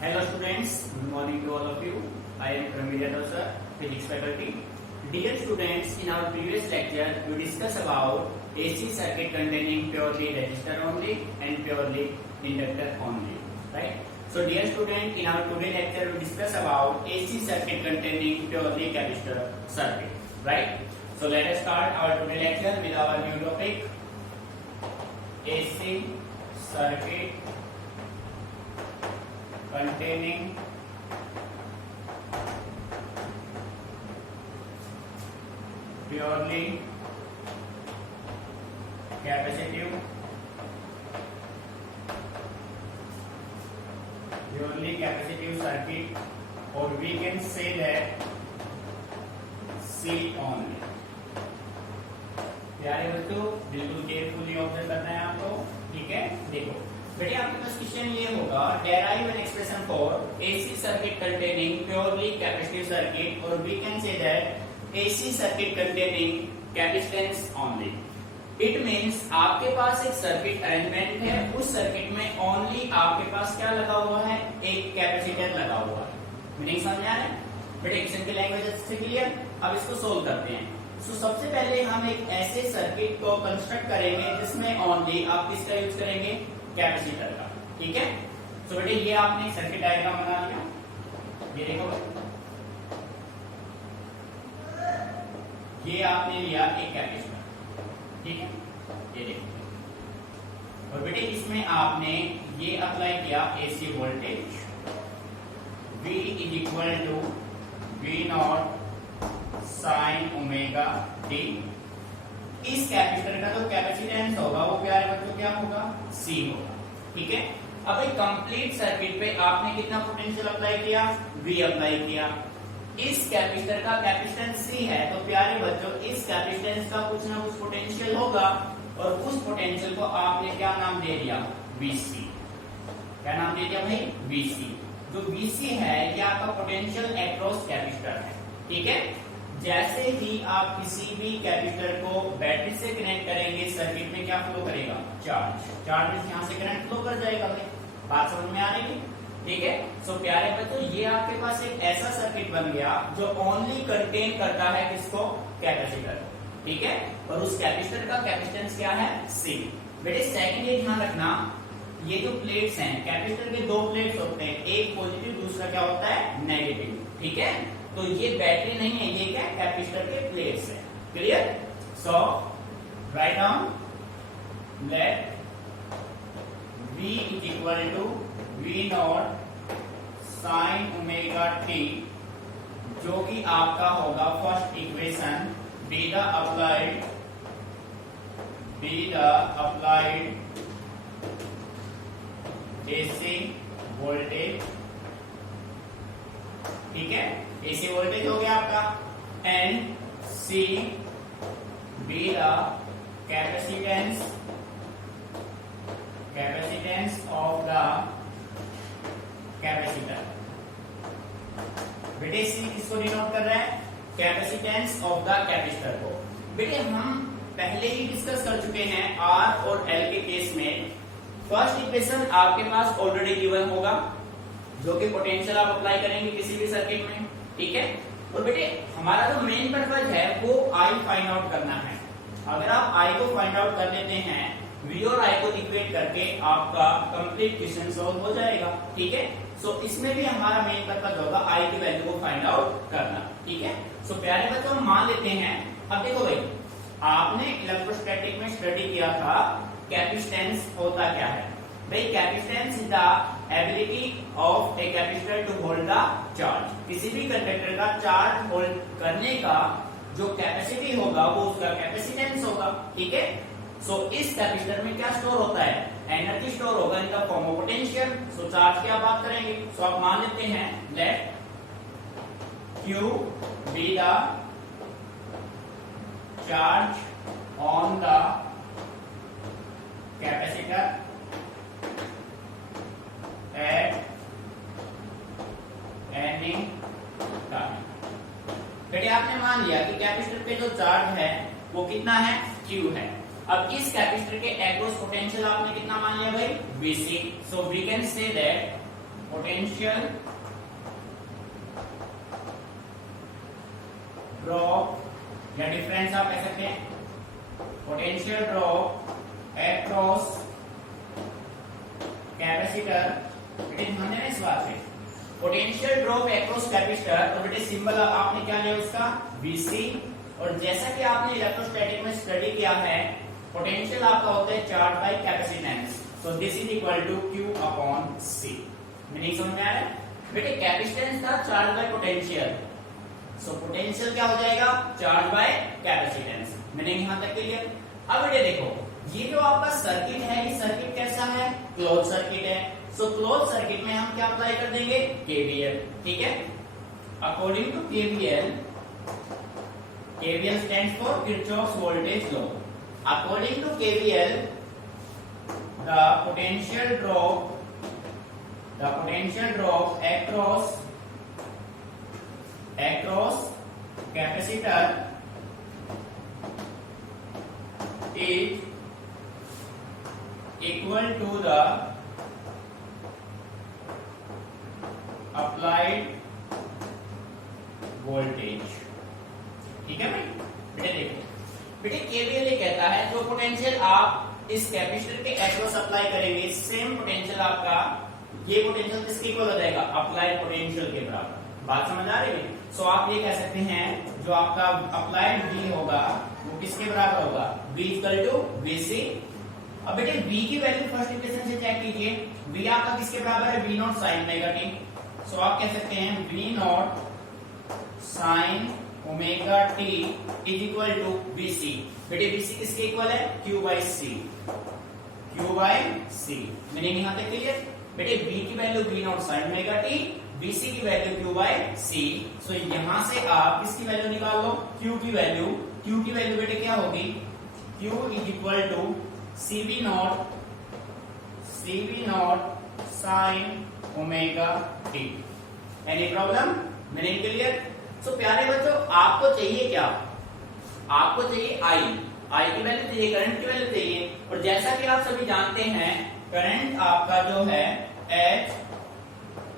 Hello students, good morning to all of you. I am Pramil Yadav sir, physics faculty. Dear students, in our previous lecture we discussed about AC circuit containing purely resistor only and purely inductor only, right? So dear student, in our today lecture we discuss about AC circuit containing purely capacitor circuit, right? So let us start our today lecture with our new topic, AC circuit containing purely capacitive circuit, or we can say that C only. प्यारे बच्चों, बिल्कुल carefully observe करना है आपको, ठीक है? देखो बेटे, आपके पास क्वेश्चन ये होगा, derive an expression for AC circuit containing purely capacitive circuit, और we can say that AC circuit containing capacitance only. It means आपके पास एक सर्किट अरेंजमेंट है, उस सर्किट में ओनली आपके पास क्या लगा हुआ है, एक कैपेसिटर लगा हुआ है. मीनिंग समझा है बेटे? क्वेश्चन की लैंग्वेज से क्लियर? अब इसको सोल्व करते हैं. तो सबसे पहले हम एक ऐसे सर्किट को कंस्ट्रक्ट करेंगे जिसमें ओनली आप किसका यूज करेंगे, कैपेसिटर का. ठीक है? तो बेटे ये आपने सर्किट डायग्राम बना लिया, ये देखो, ये आपने लिया एक कैपेसिटर, ठीक है? ये देखो, और बेटे इसमें आपने ये अप्लाई किया AC voltage, V is equal to V not sine omega t. इस कैपेसिटर का जो कैपेसिटेंस होगा वो क्या है बच्चों, क्या होगा, C होगा. ठीक है? अब एक कंप्लीट सर्किट पे आपने कितना पोटेंशियल अप्लाई किया, V अप्लाई किया. इस कैपेसिटर का कैपेसिटेंस C है, तो प्यारे बच्चों इस कैपेसिटेंस का कुछ ना कुछ पोटेंशियल होगा, और उस पोटेंशियल को आपने क्या नाम दे दिया, VC. क्या नाम दे दिया भाई, VC. जो VC है ये आपका पोटेंशियल अक्रॉस कैपेसिटर है. ठीक है? जैसे ही आप किसी भी कैपेसिटर को बैटरी से कनेक्ट करेंगे, सर्किट में क्या फ्लो करेगा, चार्ज यहाँ से करंट फ्लो कर जाएगा. भाई बात समझ में आ रही है? ठीक है? सो प्यारे बच्चों, ये आपके पास एक ऐसा सर्किट बन गया जो ओनली कंटेन करता है किसको, कैपेसिटर. ठीक है? और उस कैपेसिटर का कैपेसिटेंस क्या है, C. बेटे सेकंड ये ध्यान रखना, ये जो प्लेट्स हैं, कैपेसिटर के दो प्लेट्स होते हैं, एक पॉजिटिव दूसरा क्या होता है, नेगेटिव. ठीक है? तो ये बैटरी नहीं है, ये क्या कैपेसिटर के प्लेट्स है. Clear? So write down, let V is equal to V not sine omega t, जो कि आपका होगा first equation. Be the applied AC voltage. ठीक है? एसी वोल्टेज हो गया आपका, and C be the capacitance of the capacitor. बेटे C किसको डिनोट कर रहा है, कैपेसिटेंस ऑफ द कैपेसिटर को. बेटे हम पहले ही डिस्कस कर चुके हैं R और L के केस में. फर्स्ट इक्वेशन आपके पास ऑलरेडी गिवन होगा, जो कि पोटेंशियल आप अप्लाई करेंगे किसी भी सर्किट में. ठीक है? और बेटे हमारा जो मेन पर्पज है वो I फाइंड आउट करना है. अगर आप I को फाइंड आउट कर लेते हैं, V और I को इक्वेट करके आपका कंप्लीट क्वेश्चन सॉल्व हो जाएगा. ठीक है? सो इसमें भी हमारा मेन पर्पज होगा I की वैल्यू को फाइंड आउट करना. ठीक है? सो प्यारे बच्चों हम मान लेते हैं, अब देखो भाई आपने इलेक्ट्रोस्टैटिक में स्टडी किया था कैपेसिटेंस होता क्या है. भाई capacitance is the ability of a capacitor to hold the charge. किसी भी कंडक्टर का चार्ज होल्ड करने का जो कैपेसिटी होगा वो उसका कैपेसिटेंस होगा. ठीक है? सो इस कैपेसिटर में क्या स्टोर होता है, एनर्जी स्टोर होगा in the form of potential. So charge की आप बात करेंगे, सो आप मान लेते हैं let Q be the charge on the capacitor at any time. बेटे आपने मान लिया कि कैपेसिटर पे जो चार्ज है वो कितना है, Q है. अब इस कैपेसिटर के एक्रॉस पोटेंशियल आपने कितना मान लिया भाई, Vc. So we can say that potential drop या डिफरेंस आप कह सकते हैं, पोटेंशियल ड्रॉप अक्रॉस कैपेसिटर। बेटे ध्यान देना इस बात पे, पोटेंशियल ड्रॉप अक्रॉस कैपेसिटर, और बेटे सिंबल आपने क्या लिया उसका Vc। और जैसा कि आपने इलेक्ट्रोस्टैटिक में स्टडी किया है, पोटेंशियल आपका होता है charge by capacitance, so this is equal to Q upon C। Meaning समझ में आ रहा है बेटे? कैपेसिटेंस था charge by potential, so potential क्या हो जाएगा? Charge by capacitance. मीनिंग यहां तक क्लियर? अब बेटे देखो, ये जो आपका सर्किट है, ये सर्किट कैसा है? क्लोज सर्किट है। सो क्लोज सर्किट में हम क्या अप्लाई कर देंगे? केवीएल। ठीक है, according to KVL, KVL stands for Kirchhoff's voltage law. According to KVL, the potential drop across capacitor is equal to the applied voltage। ठीक है भाई? बेटे देखो, बेटे केवीएल ये कहता है जो पोटेंशियल आप इस कैपेसिटर के एक्रॉस अप्लाई करेंगे, सेम पोटेंशियल आपका, ये पोटेंशियल किसके इक्वल हो जाएगा? अप्लाइड पोटेंशियल के बराबर। बात समझ आ रही है? सो आप ये कह सकते हैं जो आपका अप्लाइड V होगा वो किसके बराबर होगा? V equal to Vc। अब बेटे V की वैल्यू फर्स्ट इक्वेशन से चेक कीजिए, V आपका किसके बराबर है? V not sine omega t. So आप कह सकते हैं V not sine omega t is equal to Vc। बेटे Vc किसके इक्वल है? Q by C। Q by C। Meaning यहां तक क्लियर? बेटे V की value V not sine omega t, Vc की value Q by C। So यहां से आप किसकी वैल्यू निकाल लो? Q की वैल्यू। Q की वैल्यू बेटे क्या होगी? Q is equal to CV naught sine omega t. Any problem? Meaning clear? So प्यारे बच्चों, आपको चाहिए क्या? आपको चाहिए I की वैल्यू चाहिए, करंट की वैल्यू चाहिए। और जैसा कि आप सभी जानते हैं, करंट आपका जो है H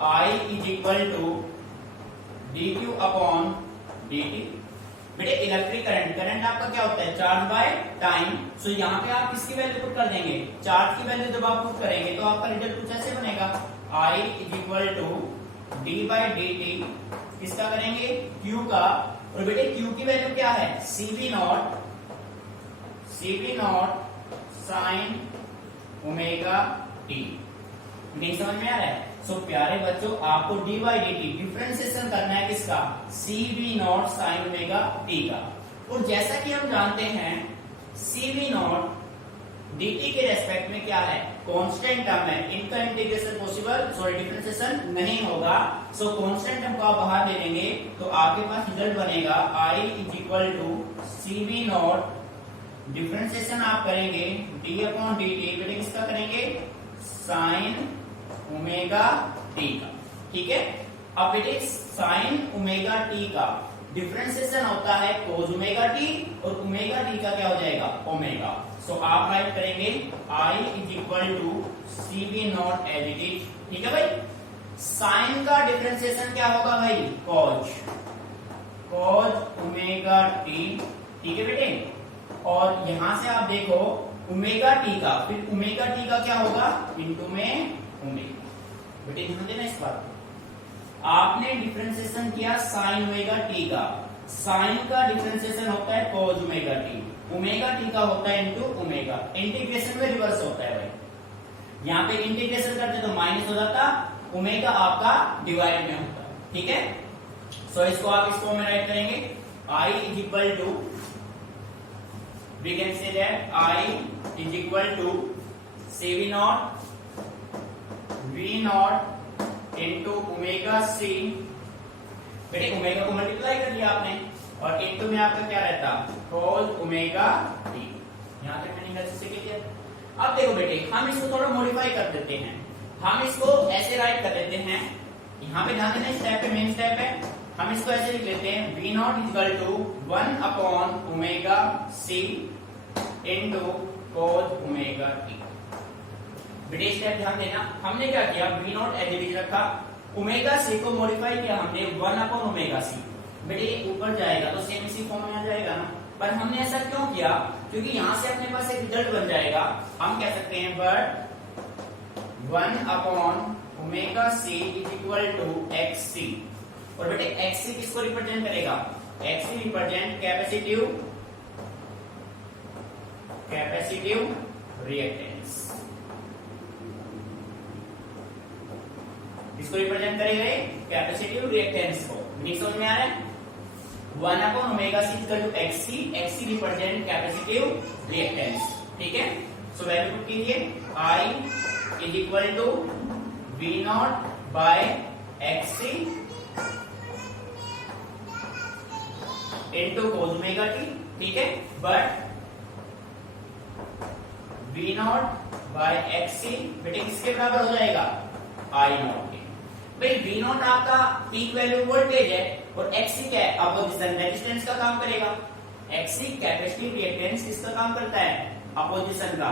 I is equal to dq upon dt। बेटे इलेक्ट्रिक करंट आपका क्या होता है? Charge by time. सो यहाँ पे आप किसकी वैल्यू पुट कर देंगे? चार्ज की वैल्यू जब आप पुट करेंगे तो आपका रिजल्ट कुछ ऐसे बनेगा, I is equal to d by dt। किसका करेंगे? Q का। और बेटे Q की वैल्यू क्या है? CV naught sine omega T. नहीं समझ में आ रहा है? सो प्यारे बच्चों, आपको D by D T differentiation करना है किसका? CV naught sine omega T का। और जैसा कि हम जानते हैं, CV नॉट dt के रेस्पेक्ट में क्या है? कांस्टेंट टर्म है, इनका इंटीग्रेशन पॉसिबल, सॉरी डिफरेंशिएशन नहीं होगा। सो कांस्टेंट टर्म को आप बाहर ले लेंगे तो आपके पास रिजल्ट बनेगा I is equal to CV not, differentiation आप करेंगे d अपॉन dt। बेटे किसका करेंगे? साइन ओमेगा टी का। ठीक है, अब बेटे साइन ओमेगा टी का डिफरेंशिएशन होता है कोस ओमेगा टी, और ओमेगा टी का क्या हो जाएगा? ओमेगा। सो आप राइट करेंगे I is equal to CV not as it is. ठीक है भाई? साइन का डिफरेंशिएशन क्या होगा भाई? Cos omega t. ठीक है बेटे? और यहां से आप देखो ओमेगा टी का, फिर ओमेगा टी का क्या होगा? इनटू में ओमेगा। बेटे ध्यान देना इस बात को, आपने डिफरेंशिएशन किया साइन ओमेगा टी का, साइन का डिफरेंशिएशन होता है cos omega T, omega T का होता है इनटू ओमेगा। इंटीग्रेशन में रिवर्स होता है भाई, यहाँ पे इंटीग्रेशन करते तो माइनस हो जाता, ओमेगा आपका डिवाइड में होता है। ठीक है? सो इसको आप इसको में राइट करेंगे I is equal to, we can say that I is equal to CV naught V naught into omega C। बेटे ओमेगा को मल्टीप्लाई कर लिया आपने, और इनटू में आपका क्या रहता? cos omega t। यहाँ तक मैंने अच्छे से किया। अब देखो बेटे, हम इसको थोड़ा मॉडिफाई कर देते हैं, हम इसको ऐसे राइट कर देते हैं। यहाँ पे ध्यान देना, स्टेप पे मेन स्टेप है, हम इसको ऐसे लिख लेते हैं V not equal to 1 upon omega C into cos omega t। बेटे स्टेप ध्यान देना, हमने क्या किया, V not as it is रखा, ओमेगा सी को मॉडिफाई किया हमने 1/ओमेगा सी। बेटे ये ऊपर जाएगा तो सेम इसी फॉर्म में आ जाएगा ना, पर हमने ऐसा क्यों किया, क्योंकि यहां से अपने पास एक रिजल्ट बन जाएगा, हम कह सकते हैं but one by omega C is equal to XC। और बेटे XC किसको रिप्रेजेंट करेगा, XC रिप्रेजेंट कैपेसिटिव रिएक्टेंस। इसको रिप्रेजेंट करेगा कैपेसिटिव रिएक्टेंस को। समझ में आ रहा है, one by omega C equal to XC represent capacitive reactance. ठीक है, सो वैल्यू पुट कीजिए, I is equal to V not by XC into cos omega t। ठीक है, but V not by XC बेटे किसके बराबर हो जाएगा, I नॉट के। भाई V नॉट आपका पीक वैल्यू वोल्टेज है और XC क्या है, अपोजिशन रेजिस्टेंस का काम करेगा। XC कैपेसिटिव रिएक्टेंस किसका काम करता है, अपोजिशन का,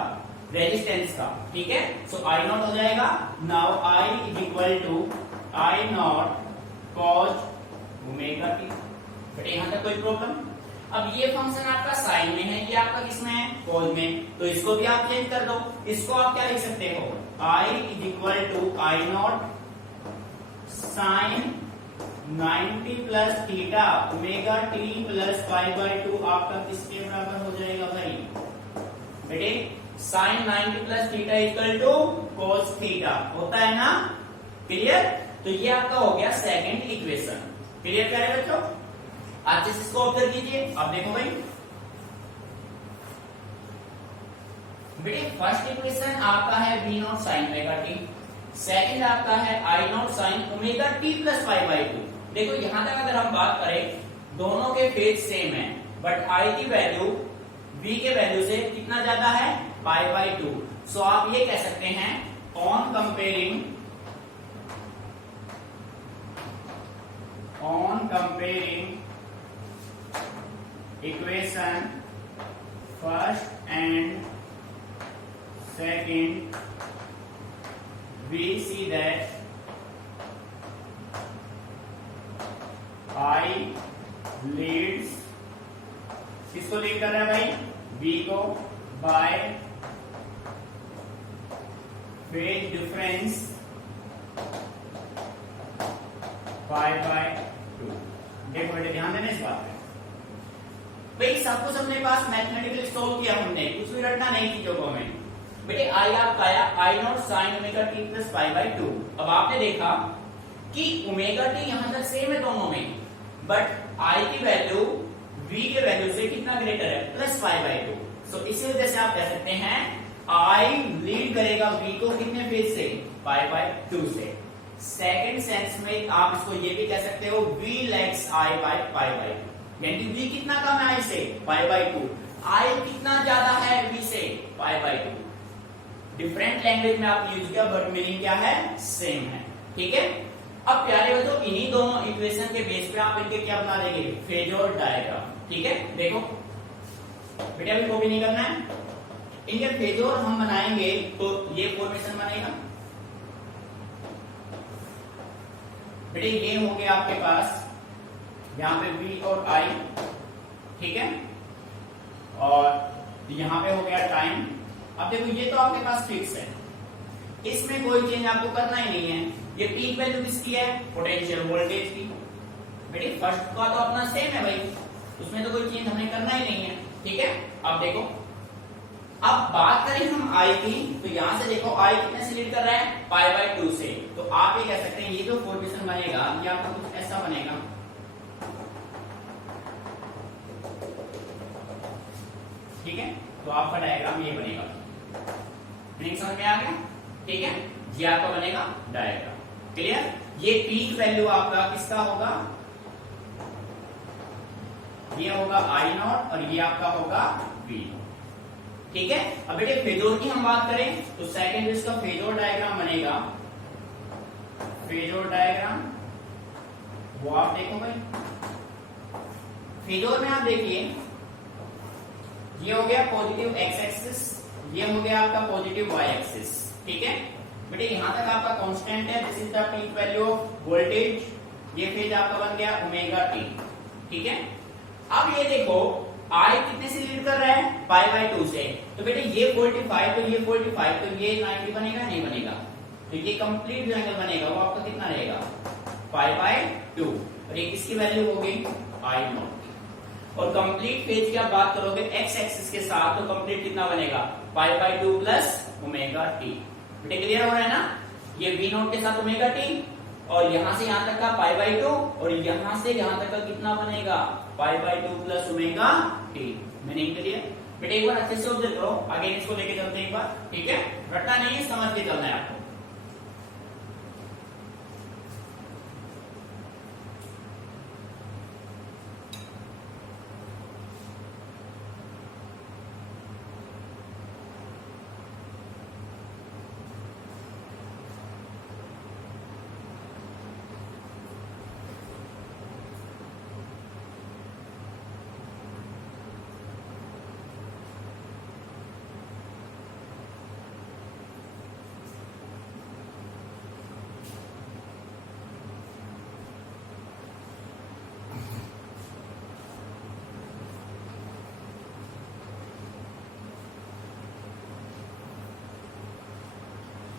रेजिस्टेंस का। ठीक है, सो I नॉट हो जाएगा, now I is equal to I not cos omega t। बेटे यहां तक कोई प्रॉब्लम। अब ये फंक्शन आपका साइन में है, ये आपका किसमें है, कॉस में, तो इसको भी आप चेंज कर दो। इसको आप क्या लिख सकते हो, I is equal to I naught sine 90 plus theta omega t plus π/2 आपका किसके बराबर हो जाएगा भाई, बेटे sine 90 plus theta equal to cos theta होता है ना, क्लियर। तो ये आपका हो गया सेकंड इक्वेशन। क्लियर कर रहे हैं बच्चों, अच्छे से इसको ऑब्जर्व कीजिए। अब देखो भाई बेटे फर्स्ट इक्वेशन आपका है V not sine omega t, second आपका है I naught sine omega t plus π/2। देखो यहां तक अगर हम बात करें, दोनों के फेज सेम है, बट I की वैल्यू V के वैल्यू से कितना ज्यादा है, π/2। सो आप ये कह सकते हैं on comparing equation first and second, we see that I leads, किसको लीड कर रहा है भाई, V को, बाय फेज डिफरेंस π/2। देखो बेटे ध्यान देना इस बात पे, भाई सब कुछ अपने पास मैथमेटिकली सॉल्व किया हमने, कुछ भी रटना नहीं चीजों को हमें। बेटे I आपका आया I naught sine omega t plus π/2। अब आपने देखा कि ओमेगा t यहां तक सेम है दोनों में, बट I की वैल्यू V के वैल्यू से कितना ग्रेटर है, प्लस π/2। सो इसी वजह से आप कह सकते हैं I लीड करेगा V को कितने फेज से, π/2 से। सेकंड सेंस में आप इसको ये भी कह सकते हो V लैग्स I बाय π/2, यानी कि V कितना कम है I से, π/2। I कितना ज्यादा है V से, π/2। डिफरेंट लैंग्वेज में आप यूज किया, बट मीनिंग क्या है, सेम है। ठीक है, अब प्यारे बच्चों इन्हीं दोनों इक्वेशन के बेस पे आप इनके क्या बना देंगे, फेजर डायग्राम। ठीक है, देखो बेटा अभी वो भी नहीं करना है, इनके फेजर हम बनाएंगे तो ये फॉर्मेशन बनेगा। बेटे ये हो गया आपके पास यहाँ पे V और I, ठीक है, और यहाँ पे हो गया टाइम। अब देखो ये तो आपके पास फिक्स है, इसमें कोई चेंज आपको करना ही नहीं है। ये पीक वैल्यू किसकी है, पोटेंशियल वोल्टेज की। बेटे फर्स्ट का तो अपना सेम है भाई, उसमें तो कोई चेंज हमें करना ही नहीं है। ठीक है, अब देखो, अब बात करें हम I की, तो यहां से देखो I कितने से लीड कर रहा है, π/2 से। तो आप ये कह सकते हैं ये जो फॉर्मेशन बनेगा ये आपका कुछ ऐसा बनेगा। ठीक है, तो आपका डायग्राम ये बनेगा। समझ में आ गया? ठीक है, ये आपका बनेगा डायग्राम। क्लियर? ये पीक वैल्यू आपका किसका होगा, ये होगा I नॉट और ये आपका होगा V। ठीक है, अब बेटे फेजोर की हम बात करें तो सेकंड इसका फेजोर डायग्राम बनेगा। फेजोर डायग्राम वो आप देखो भाई, फेजोर में आप देखिए ये हो गया पॉजिटिव x एक्सिस, ये हो गया आपका पॉजिटिव y एक्सिस। ठीक है बेटे, यहां तक आपका कांस्टेंट है, this is the peak value of voltage, ये फेज आपका बन गया ओमेगा टी। ठीक है, अब ये देखो I कितने से लीड कर रहा है, पाई बाय 2 से, तो बेटे ये 45 तो ये 45 तो ये 90 बनेगा नहीं बनेगा, तो ये कंप्लीट जो एंगल बनेगा वो आपका कितना रहेगा, पाई बाय 2, और ये किसकी वैल्यू होगी, I नॉट। और कंप्लीट फेज की आप बात करोगे एक्स एक्सिस के साथ, तो कंप्लीट कितना बनेगा, pi by 2 plus omega T. बेटे क्लियर हो रहा है ना, ये वी नॉट के साथ ओमेगा टी, और यहां से यहां तक का पाई बाय 2, और यहां से यहां तक का कितना बनेगा, pi by 2 plus omega T. Meaning clear बेटे, एक बार अच्छे से ऑब्जर्व करो, आगे इसको लेके चलते हैं एक बार, ठीक है, रटना नहीं है, समझ के चलना है आपको।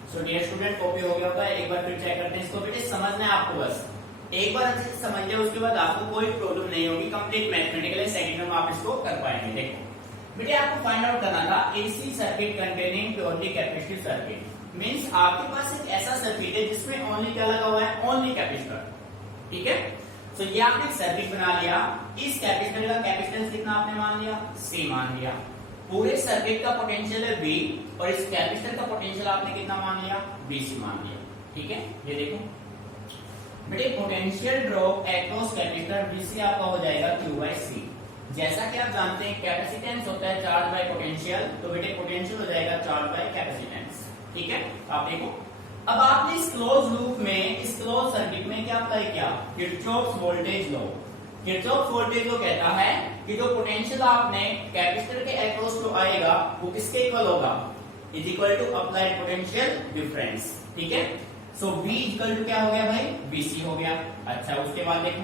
सो डियर स्टूडेंट, कॉपी हो गया होगा, एक बार फिर चेक करते हैं इसको। बेटे समझना है आपको, बस एक बार अच्छे से समझ लिया, उसके बाद आपको कोई प्रॉब्लम नहीं होगी, कंप्लीट मैथमेटिकल सेकंड में आप इसको कर पाएंगे। देखो बेटे, आपको फाइंड आउट करना था AC circuit containing purely capacitive circuit, means आपके पास एक ऐसा सर्किट है जिसमें ओनली क्या लगा हुआ है, ओनली कैपेसिटर। ठीक है, तो ये आपने एक सर्किट बना लिया, इस कैपेसिटर का कैपेसिटेंस कितना आपने मान लिया, C मान लिया, पूरे सर्किट का पोटेंशियल है V, और इस कैपेसिटर का पोटेंशियल आपने कितना मान लिया, BC मान लिया। ठीक है, ये देखो बेटे, potential drop across capacitor BC आपका हो जाएगा Q बाय C। जैसा कि आप जानते हैं कैपेसिटेंस होता है चार्ज बाय पोटेंशियल, तो बेटे पोटेंशियल हो जाएगा चार्ज बाय कैपेसिटेंस। ठीक है, आप देखो, अब आपने इस क्लोज लूप में, इस क्लोज सर्किट में क्या अप्लाई किया, Kirchhoff's voltage law. Kirchhoff's voltage law कहता है कि जो पोटेंशियल आपने कैपेसिटर के अक्रॉस को आएगा वो किसके इक्वल होगा, is equal to applied potential difference. ठीक है, सो V इक्वल टू क्या हो गया भाई, VC हो गया। अच्छा, उसके बाद देखो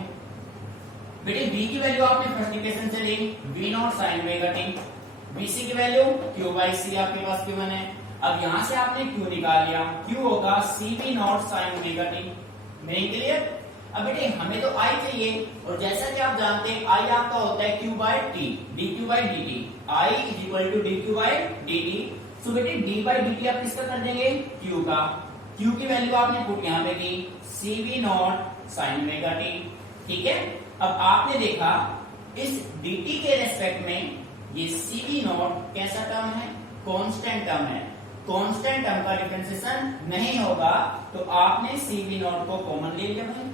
बेटे, V की वैल्यू आपने फर्स्ट इक्वेशन से ली, V not sine omega t, VC की वैल्यू Q बाई C आपके पास Q1 है। अब यहां से आपने Q निकाल लिया, Q होगा CV naught sine omega T. Main clear, अब बेटे हमें तो I चाहिए, और जैसा कि आप जानते हैं I आपका होता है Q by T, dQ by dt, I is equal to dQ by dt। So बेटे d बाय dt आप किसका कर देंगे, Q का, Q की वैल्यू आपने पुट यहां पे की, CV naught sine omega t. ठीक है, अब आपने देखा इस dt के रेस्पेक्ट में ये CV नॉट कैसा टर्म है, कांस्टेंट टर्म है, कांस्टेंट टर्म का डिफरेंशिएशन नहीं होगा, तो आपने CV नॉट को कॉमन ले लिया भाई,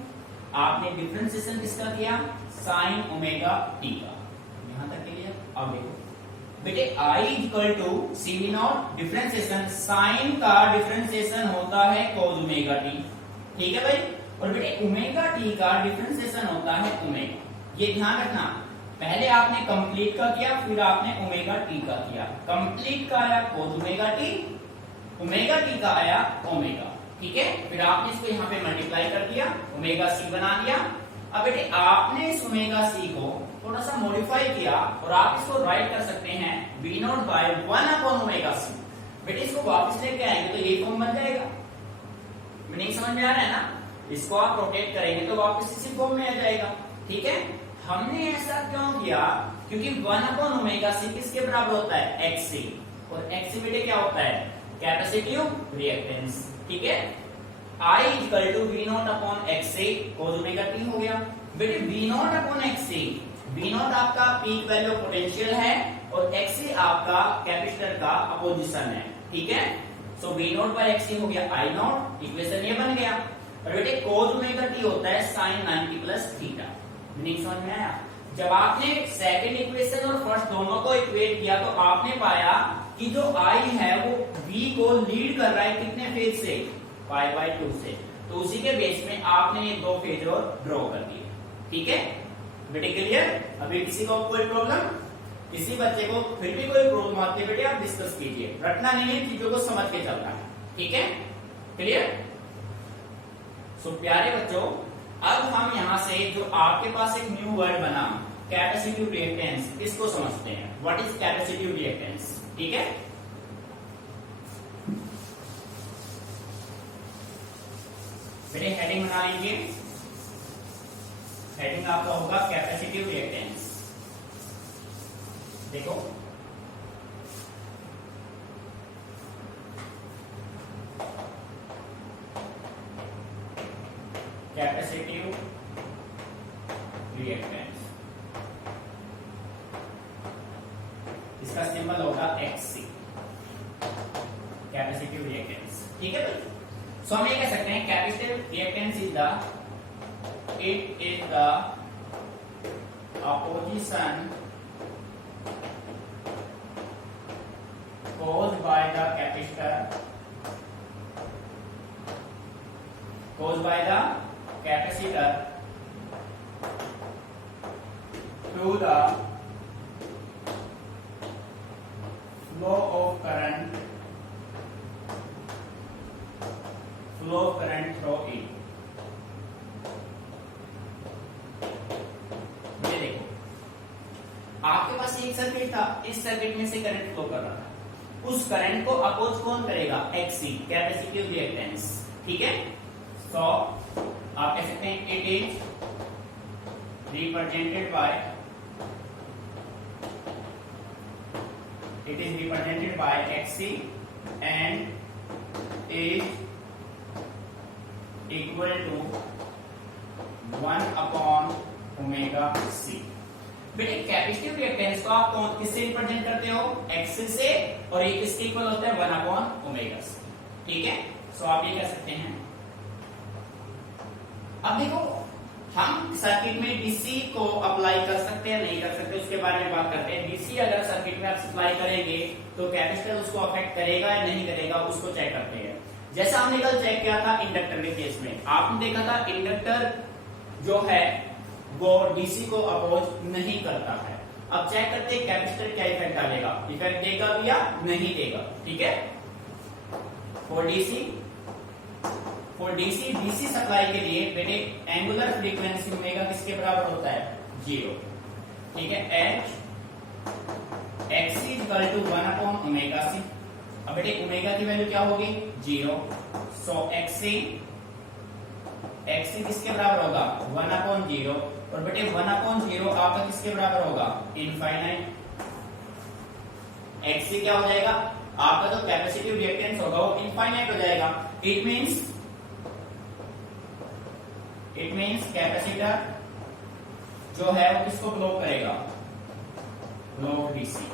आपने डिफरेंशिएशन किसका किया, साइन ओमेगा टी का। यहां तक के लिए अब देखो बेटे, I equal to CV not differentiation, sine का डिफरेंशिएशन होता है cos ओमेगा टी। ठीक है भाई, और बेटे ओमेगा टी का डिफरेंशिएशन होता है ओमेगा। ये ध्यान रखना, पहले आपने कंप्लीट का किया, फिर आपने ओमेगा टी का किया। कंप्लीट का आया cos omega T, omega T का आया ओमेगा। ठीक है, फिर आपने इसको यहाँ पे मल्टीप्लाई कर दिया, ओमेगा C बना लिया। अब बेटे आपने इस ओमेगा C को थोड़ा सा मॉडिफाई किया, और आप इसको राइट कर सकते हैं V not by 1 upon omega C। बेटे इसको वापस लेके आएंगे तो ये फॉर्म बन जाएगा, मीनिंग समझ में आ रहा है ना, इसको आप रोटेट करेंगे तो वापस इसी फॉर्म में आ जाएगा। ठीक है, हमने ऐसा क्यों किया, क्योंकि 1 अपॉन ओमेगा C किसके बराबर होता है, XC, और XC बेटे क्या होता है, कैपेसिटिव रिएक्टेंस। ठीक है, I equal to V not upon XC cos omega t हो गया। बेटे V not upon XC, V not आपका पीक वैल्यू पोटेंशियल है, और XC आपका कैपेसिटर का अपोजिशन है। ठीक है, सो V नॉट बाय XC हो गया I नॉट, इक्वेशन ये बन गया। और बेटे cos ओमेगा टी होता है sin 90 प्लस थीटा। मीनिंग समझ में आया, जब आपने सेकंड इक्वेशन और फर्स्ट दोनों को इक्वेट किया तो आपने पाया कि जो I है वो V को लीड कर रहा है कितने फेज से, पाई बाय 2 से, तो उसी के बेस में आपने ये दो फेज और ड्रॉ कर दिए। ठीक है बेटे, क्लियर। अभी किसी को कोई प्रॉब्लम, किसी बच्चे को फिर भी कोई प्रॉब्लम आती है बेटे आप डिस्कस कीजिए, रटना नहीं है, चीजों को समझ के चलना है। ठीक है, क्लियर। सो प्यारे बच्चों, अब हम यहां से जो आपके पास एक न्यू वर्ड बना कैपेसिटिव रिएक्टेंस, इसको समझते हैं। व्हाट इज कैपेसिटिव रिएक्टेंस, ठीक है। मेरे हेडिंग बना लीजिए। हेडिंग आपका होगा कैपेसिटिव रिएक्टेंस। देखो, कैपेसिटिव रिएक्टेंस, इसका सिंबल होगा Xc, कैपेसिटिव रिएक्टेंस, ठीक है भाई। सो हम ये कह सकते हैं capacitive reactance is the opposition caused by the capacitor to the flow of current through it। ये देखो, आपके पास एक सर्किट था, इस सर्किट में से करंट फ्लो कर रहा था, उस करंट को अपोज कौन करेगा? Xc, कैपेसिटिव रिएक्टेंस, ठीक है। तो आप कह सकते हैं it is represented by Xc and is equal to 1/ωc। बेटे कैपेसिटिव रिएक्टेंस को आप कौन किससे रिप्रेजेंट करते हो? Xc से, और ये किसके इक्वल होता है? 1/ωc, ठीक है। सो आप ये कह सकते हैं। अब देखो, हम सर्किट में डीसी को अप्लाई कर सकते हैं नहीं कर सकते, उसके बारे में बात करते हैं। डीसी अगर सर्किट में आप सप्लाई करेंगे तो कैपेसिटर उसको अफेक्ट करेगा या नहीं करेगा, उसको चेक करते हैं। जैसा हमने कल चेक किया था इंडक्टर के केस में, आपने देखा था इंडक्टर जो है वो डीसी को अपोज नहीं करता है। अब चेक करते हैं कैपेसिटर क्या इफेक्ट डालेगा, इफेक्ट देगा भी या नहीं देगा, ठीक है। फॉर डीसी सप्लाई के लिए बेटे एंगुलर फ्रीक्वेंसी ओमेगा किसके बराबर होता है? 0, ठीक है। Xc equal to 1/ωc। अब बेटे ओमेगा की वैल्यू क्या होगी? 0। सो Xc किसके बराबर होगा? 1/0। और बेटे 1/0 आपका किसके बराबर होगा? इनफाइनाइट। Xc क्या हो जाएगा? आपका जो कैपेसिटिव रिएक्टेंस होगा वो इनफाइनाइट हो जाएगा। इट मींस कैपेसिटर जो है वो किसको ब्लॉक करेगा? Block DC.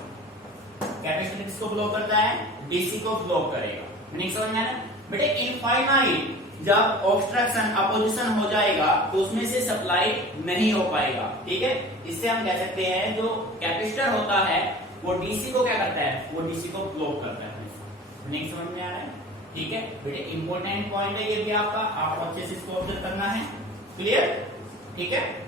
कैपेसिटर किसको ब्लॉक करता है? डीसी को ब्लॉक करेगा। मीनिंग समझ में आया? बेटे इनफाइनाइट जब ऑब्स्ट्रक्शन अपोजिशन हो जाएगा तो उसमें से सप्लाई नहीं हो पाएगा, ठीक है। इससे हम कह सकते हैं जो कैपेसिटर होता है वो डीसी को क्या करता है? वो डीसी को ब्लॉक करता है। मीनिंग समझ में आ रहा है? ठीक है बेटे, इंपॉर्टेंट पॉइंट है ये भी आपका, आपको अच्छे से इसको ऑब्जर्व करना है। क्लियर? ठीक है।